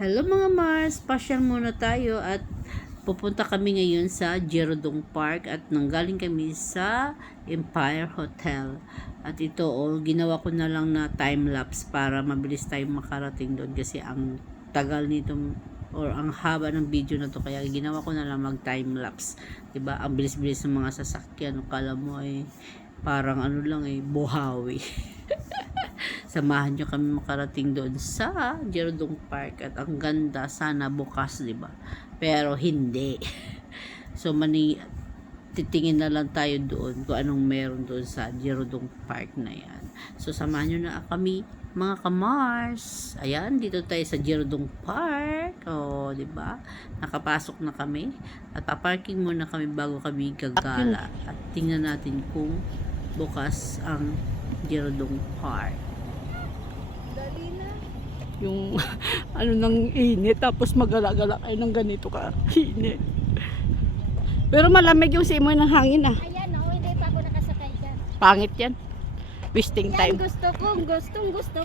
Hello mga Mars, pasyal muna tayo at pupunta kami ngayon sa Jerodong Park at nanggaling kami sa Empire Hotel. At ito, ginawa ko na lang na time-lapse para mabilis tayong makarating doon kasi ang tagal nito or ang haba ng video na to kaya ginawa ko na lang mag time-lapse. Diba? Ang bilis-bilis ng mga sasakyan. Kala mo ay parang ano lang buhawi. Samahan nyo kami makarating doon sa Jerodong Park at ang ganda, sana bukas, di ba? Pero hindi. So titingin na lang tayo doon kung anong meron doon sa Jerodong Park na yan. So samahan nyo na kami mga kamars. Ayan, dito tayo sa Jerodong Park. Oh, di ba? Nakapasok na kami at paparking muna kami bago kami gagala at tingnan natin kung bukas ang Jerodong Park. Yung ano nang init tapos magala-gala kayo ng ganito ka init. Pero malamig yung simoy ng hangin ah. Ayan hindi pa ako nakasakay dyan. Pangit yan. Wasting Yan time. gusto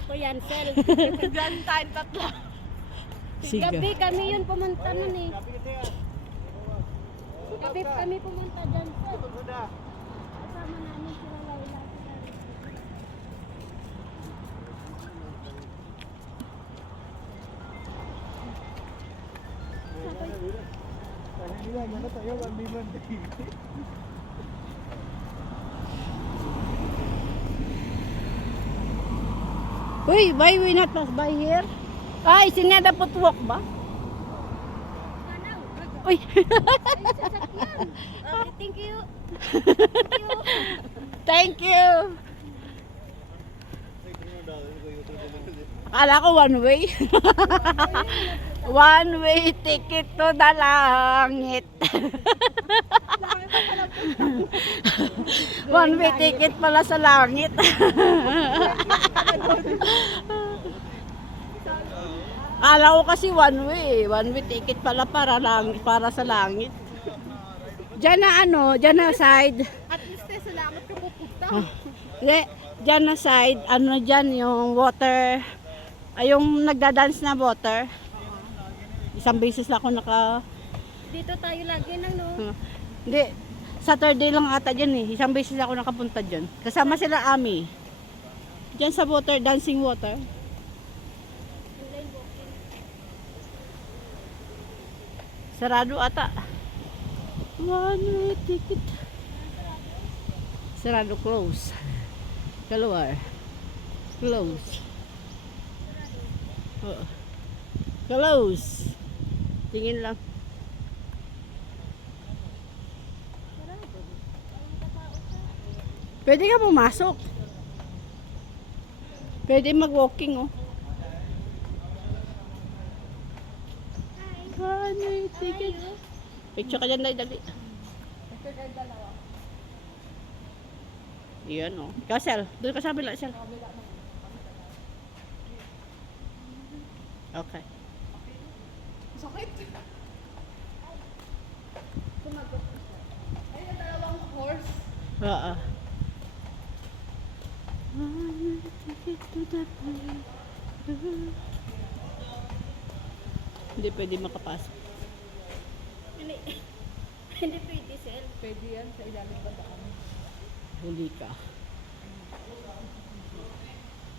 ko yan, Sel. Diyan tayo tatlo. Sige. Gabi kami yun pumunta nun eh. Gabi kami pumunta dyan, Sel. Kasama namin sila Laila. Uy, why we not pass by here? Ay, singa dapat walk ba? Uy. Okay, thank you. Thank you. Akala ko one way. One way ticket to the langit. One way ticket pala sa langit. Akala ko kasi one way ticket pala para sa langit. Diyan na side. At least sa langit ka pupunta. Diyan na side, dyan yung water, yung nagda-dance na water. Isang beses lang ako Dito tayo lagi nang Hindi, Saturday lang ata dyan eh. Isang beses ako nakapunta dyan. Kasama sila Ami. Dyan sa water, dancing water. Sarado ata. One way ticket. Sarado, close. Kaluar. Close. Close. Tingin lang. Pwede ka pumasok. Pwede mag-walking oh. One way ticket. Picture ka dyan, dali. Yan o. Ikaw, Sel. Doon ka sa kabila, Sel. Okay. Sakit. Ay, yung dalawang horse. Oo. Hindi pwede makapasok. Hindi pwede, Sel. Pwede yan sa ilalim ba daan? Huli ka.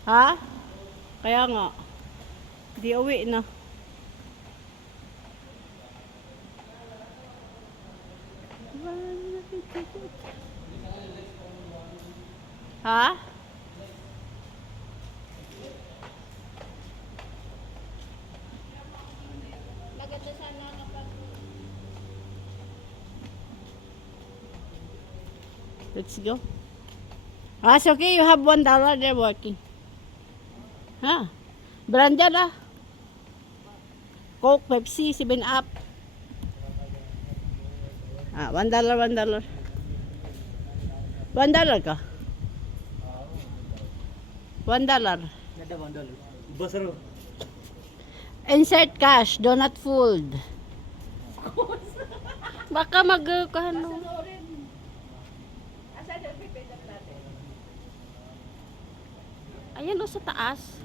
Ha? Kaya nga. Di uwi na. Ha? Maganda sana kapag Let's go. Ah, it's okay. You have $1. They're working. Ha? Branded ah. Coke, Pepsi, 7-Up. Ah, $1, $1. $1 ka? $1. Basaro. Insert cash, do not fold. Baka ano. Ayan o sa taas.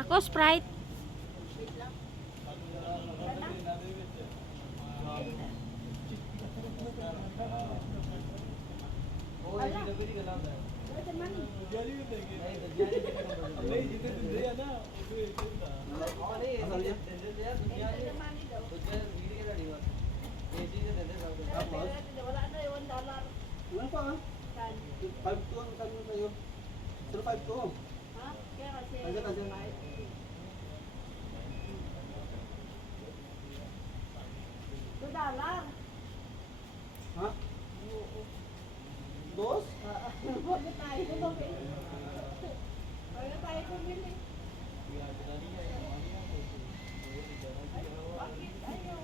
Ako, Sprite. Ilan pa ah? 5 to ang sabi mo sa'yo. Pero 5 to. Kasi. $2. Ha? Dos? Huwag na tayo bumili. Huwag na tayo bumili. Bakit? Ayaw.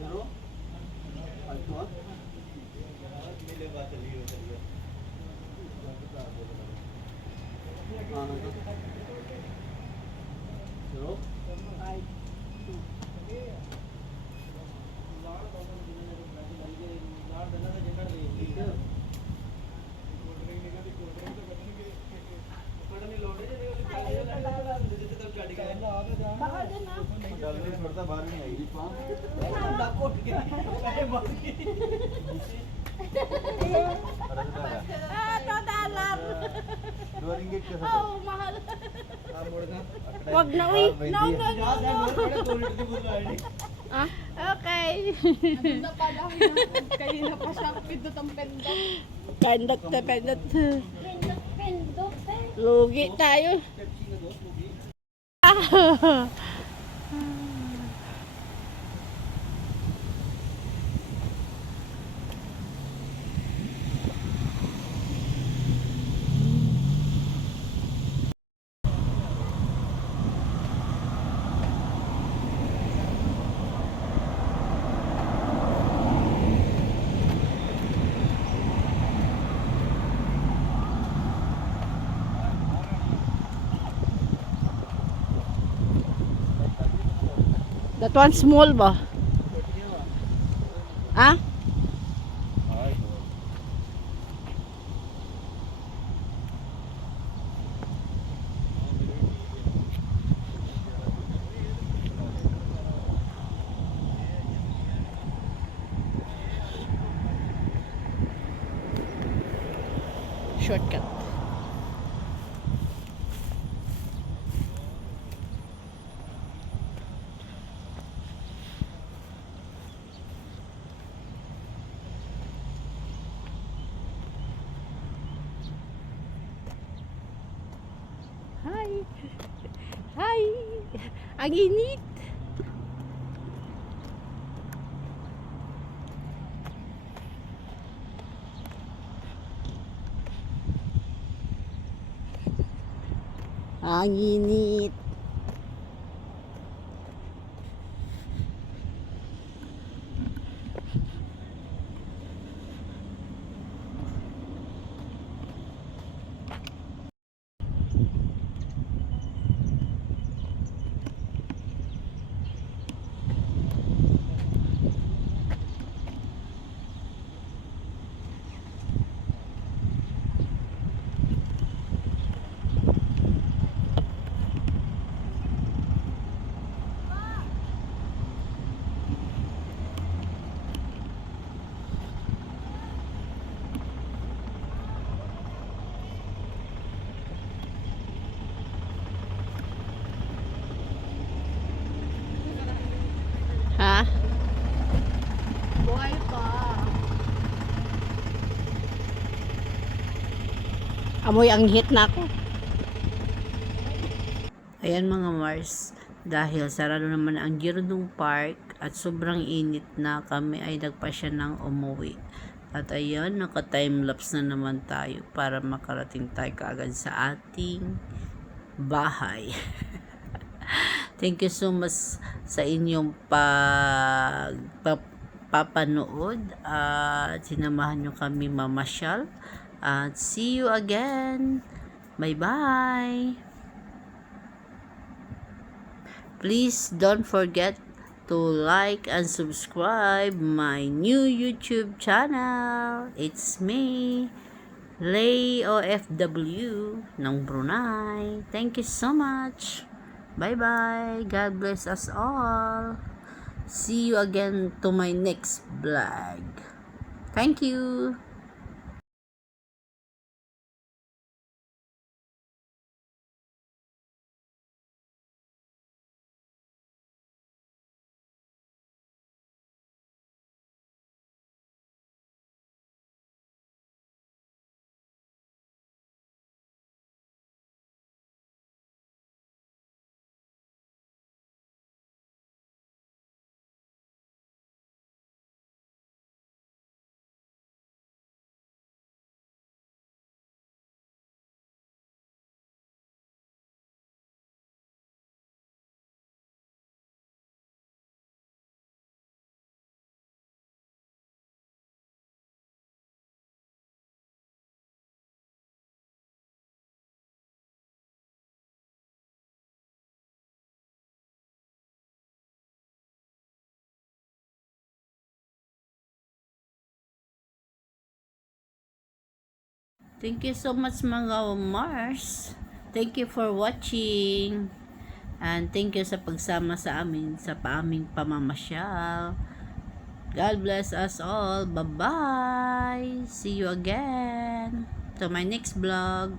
Pero? 5 to ah? Ano to? Pero? Baka dun ah. Hindi pa. $2. Oh, mahal. Wag na, uy. No, no, no, no. Ah? Okay. Na pala. Kanina pa siya pindot ang pendot. Pendot na pendot. Pendot eh. Lugi tayo. That one small ba? Ah? Shortcut. Hi. Hi. Ang init. Ang init. Ha? Buhay pa. Amoy ang hit na ako. Ayan mga Mars, dahil sarado naman ang Girondong Park at sobrang init na, kami ay nagpasya ng umuwi. At ayan, naka-timelapse na naman tayo para makarating tayo kaagad sa ating bahay. Thank you so much sa inyong papanood at sinamahan nyo kami mamasyal. At see you again. Bye-bye. Please don't forget to like and subscribe my new YouTube channel. It's me, Lay OFW ng Brunei. Thank you so much. Bye-bye. God bless us all. See you again to my next vlog. Thank you. Thank you so much mga Mars. Thank you for watching. And thank you sa pagsama sa amin sa aming pamamasyal. God bless us all. Bye-bye. See you again to my next vlog.